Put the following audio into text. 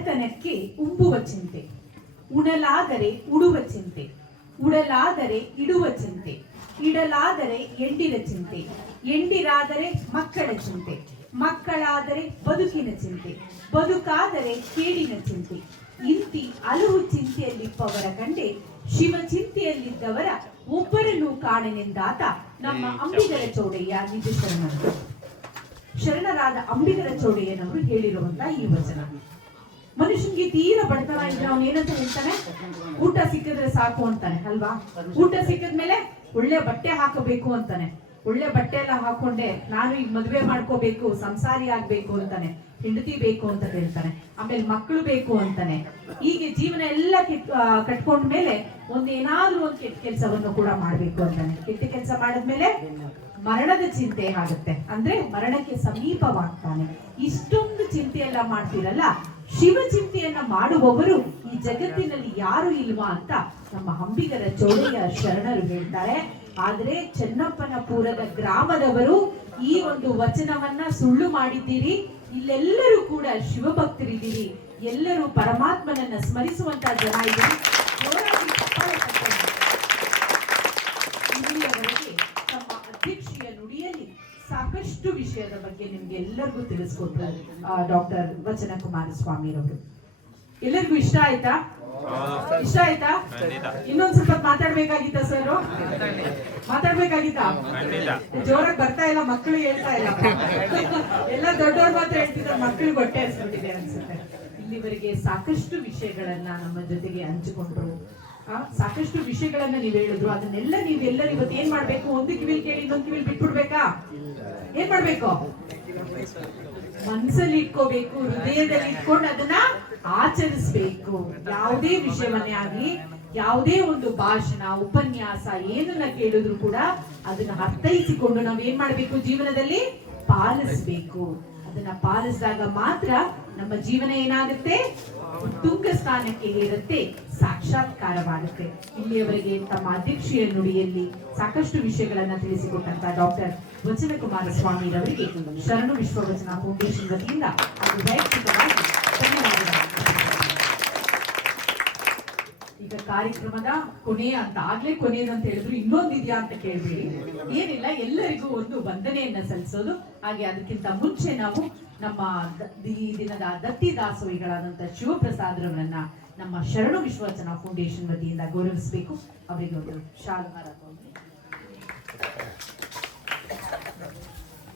ಬಡತನಕ್ಕೆ ಉಂಬುವ ಚಿಂತೆ, ಉಣಲಾದರೆ ಉಡುವ ಚಿಂತೆ, ಉಡಲಾದರೆ ಇಡುವ ಚಿಂತೆ, ಇಡಲಾದರೆ ಎಂಡಿನ ಚಿಂತೆ, ಎಂಡಿರಾದರೆ ಮಕ್ಕಳ ಚಿಂತೆ, ಮಕ್ಕಳಾದರೆ ಬದುಕಿನ ಚಿಂತೆ, ಬದುಕಾದರೆ ಕೇಡಿನ ಚಿಂತೆ, ಇಂತಿ ಹಲವು ಚಿಂತೆಯಲ್ಲಿಪ್ಪವರ ಕಂಡೆ ಶಿವ ಚಿಂತೆಯಲ್ಲಿದ್ದವರ ಒಬ್ಬರನ್ನು ಕಾಣನೆಂದಾತ ನಮ್ಮ ಅಂಬಿಗರ ಚೌಡಯ್ಯ ನಿಜ ಶರಣರು. ಶರಣರಾದ ಅಂಬಿಗರ ಚೌಡಯ್ಯನವರು ಹೇಳಿರುವಂತಹ ಈ ವಚನ. ಮನುಷ್ಯನಿಗೆ ತೀರಾ ಬಡತನ ಇದ್ರೆ ಅವನು ಏನಂತ ಹೇಳ್ತಾನೆ, ಊಟ ಸಿಕ್ಕಿದ್ರೆ ಸಾಕು ಅಂತಾನೆ ಅಲ್ವಾ. ಊಟ ಸಿಕ್ಕಿದ್ಮೇಲೆ ಒಳ್ಳೆ ಬಟ್ಟೆ ಹಾಕಬೇಕು ಅಂತಾನೆ. ಒಳ್ಳೆ ಬಟ್ಟೆ ಎಲ್ಲ ಹಾಕೊಂಡೆ ನಾನು ಈಗ ಮದುವೆ ಮಾಡ್ಕೋಬೇಕು, ಸಂಸಾರಿ ಆಗ್ಬೇಕು ಅಂತಾನೆ, ಹೆಂಡತಿ ಬೇಕು ಅಂತ ಹೇಳ್ತಾನೆ, ಆಮೇಲೆ ಮಕ್ಕಳು ಬೇಕು ಅಂತಾನೆ. ಹೀಗೆ ಜೀವನ ಎಲ್ಲ ಕಟ್ಕೊಂಡ್ಮೇಲೆ ಏನಾದ್ರೂ ಒಂದು ಕೆಟ್ಟ ಕೆಲಸವನ್ನು ಕೂಡ ಮಾಡ್ಬೇಕು ಅಂತಾನೆ. ಕೆಟ್ಟ ಕೆಲಸ ಮಾಡಿದ್ಮೇಲೆ ಮರಣದ ಚಿಂತೆ ಆಗುತ್ತೆ, ಅಂದ್ರೆ ಮರಣಕ್ಕೆ ಸಮೀಪವಾಗ್ತಾನೆ. ಇಷ್ಟೊಂದು ಚಿಂತೆ ಎಲ್ಲ ಮಾಡ್ತಿರಲ್ಲ, ಶಿವ ಚಿಂತೆಯನ್ನ ಮಾಡುವವರು ಈ ಜಗತ್ತಿನಲ್ಲಿ ಯಾರು ಇಲ್ವಾ ಅಂತ ನಮ್ಮ ಅಂಬಿಗರ ಚೌಡಯ್ಯ ಶರಣರು ಹೇಳ್ತಾರೆ. ಆದ್ರೆ ಚೆನ್ನಪ್ಪನಪುರದ ಗ್ರಾಮದವರು ಈ ಒಂದು ವಚನವನ್ನ ಸುಳ್ಳು ಮಾಡಿದ್ದೀರಿ. ಇಲ್ಲೆಲ್ಲರೂ ಕೂಡ ಶಿವಭಕ್ತರಿದ್ದೀರಿ, ಎಲ್ಲರೂ ಪರಮಾತ್ಮನನ್ನ ಸ್ಮರಿಸುವಂತ ಜನ ಇದ್ದೀರಿ. ಇಲ್ಲಿಯವರೆಗೆ ತಮ್ಮ ಅಧ್ಯಕ್ಷೀಯ ನುಡಿಯಲ್ಲಿ ಸಾಕಷ್ಟು ವಿಷಯದ ಬಗ್ಗೆ ನಿಮ್ಗೆ ಎಲ್ಲರಿಗೂ ತಿಳಿಸ್ಕೊಟ್ರು ಡಾಕ್ಟರ್ ವಚನ ಕುಮಾರಸ್ವಾಮಿರವರು. ಎಲ್ಲರಿಗೂ ಇಷ್ಟ ಆಯ್ತಾ? ಇಷ್ಟ ಆಯ್ತಾ? ಇನ್ನೊಂದ್ ಸ್ವಲ್ಪ ಮಾತಾಡ್ಬೇಕಾಗಿತ್ತ ಸರ್? ಮಾತಾಡ್ಬೇಕಾಗಿತ್ತ? ಜೋರಾಗಿ ಬರ್ತಾ ಇಲ್ಲ, ಮಕ್ಕಳು ಹೇಳ್ತಾ ಇಲ್ಲ. ಎಲ್ಲ ದೊಡ್ಡವ್ರು ಮಾತ್ರ ಹೇಳ್ತಿದ್ದಾರೆ, ಮಕ್ಕಳು ಹೊಟ್ಟೆ ಹಸ್ಬಿಟ್ಟಿದೆ ಅನ್ಸುತ್ತೆ. ಇಲ್ಲಿವರೆಗೆ ಸಾಕಷ್ಟು ವಿಷಯಗಳನ್ನ ನಮ್ಮ ಜೊತೆಗೆ ಹಂಚಿಕೊಂಡ್ರು, ಸಾಕಷ್ಟು ವಿಷಯಗಳನ್ನ ನೀವ್ ಹೇಳಿದ್ರು. ಅದನ್ನೆಲ್ಲ ನೀವೆಲ್ಲರೂ ಇವತ್ತು ಏನ್ ಮಾಡ್ಬೇಕು? ಒಂದು ಕಿವಿಲ್ ಕೇಳಿ ಇನ್ನೊಂದು ಕಿವಿಲ್ ಬಿಟ್ಬಿಡ್ಬೇಕಾ? ಏನ್ ಮಾಡ್ಬೇಕು? ಮನಸ್ಸಲ್ಲಿ ಇಟ್ಕೋಬೇಕು, ಹೃದಯದಲ್ಲಿ ಇಟ್ಕೊಂಡು ಅದನ್ನ ಆಚರಿಸ್ಬೇಕು. ಯಾವುದೇ ವಿಷಯವನ್ನೇ ಆಗಲಿ, ಯಾವುದೇ ಒಂದು ಭಾಷಣ, ಉಪನ್ಯಾಸ ಏನನ್ನ ಕೇಳಿದ್ರು ಕೂಡ ಅದನ್ನ ಅರ್ಥೈಸಿಕೊಂಡು ನಾವೇನ್ ಮಾಡ್ಬೇಕು? ಜೀವನದಲ್ಲಿ ಪಾಲಿಸ್ಬೇಕು. ಅದನ್ನ ಪಾಲಿಸಿದಾಗ ಮಾತ್ರ ನಮ್ಮ ಜೀವನ ಏನಾಗುತ್ತೆ? ಉತ್ತುಂಗ ಸ್ಥಾನಕ್ಕೆ ಏರುತ್ತೆ, ಸಾಕ್ಷಾತ್ಕಾರವಾಗುತ್ತೆ. ಇಲ್ಲಿಯವರೆಗೆ ತಮ್ಮ ಅಧ್ಯಕ್ಷೀಯ ನುಡಿಯಲ್ಲಿ ಸಾಕಷ್ಟು ವಿಷಯಗಳನ್ನ ತಿಳಿಸಿಕೊಟ್ಟಂತ ಡಾಕ್ಟರ್ ವಚನ ಕುಮಾರಸ್ವಾಮಿರವರಿಗೆ ಶರಣು ವಿಶ್ವವಚನ ಫೌಂಡೇಶನ್ ವತಿಯಿಂದ ಹಾಗೂ ವೈಯಕ್ತಿಕವಾಗಿ ಧನ್ಯವಾದಗಳು. ಈಗ ಕಾರ್ಯಕ್ರಮದ ಕೊನೆಯ ಅಂತ ಆಗ್ಲೇ ಕೊನೆಯದು ಅಂತ ಹೇಳಿದ್ರು, ಇನ್ನೊಂದಿದ್ಯಾ ಅಂತ ಕೇಳ್ಬೇಡಿ. ಏನಿಲ್ಲ, ಎಲ್ಲರಿಗೂ ಒಂದು ವಂದನೆಯನ್ನ ಸಲ್ಲಿಸೋದು. ಹಾಗೆ ಅದಕ್ಕಿಂತ ಮುಂಚೆ ನಾವು ನಮ್ಮ ಈ ದಿನದ ದತ್ತಿ ದಾಸೋಹಿಗಳಾದಂತಹ ಶಿವಪ್ರಸಾದ್ರವರನ್ನ ನಮ್ಮ ಶರಣು ವಿಶ್ವವಚನ ಫೌಂಡೇಶನ್ ವತಿಯಿಂದ ಗೌರವಿಸಬೇಕು. ಅವರಿಗೆ ಒಂದು ಶಾಲು ಹಾರ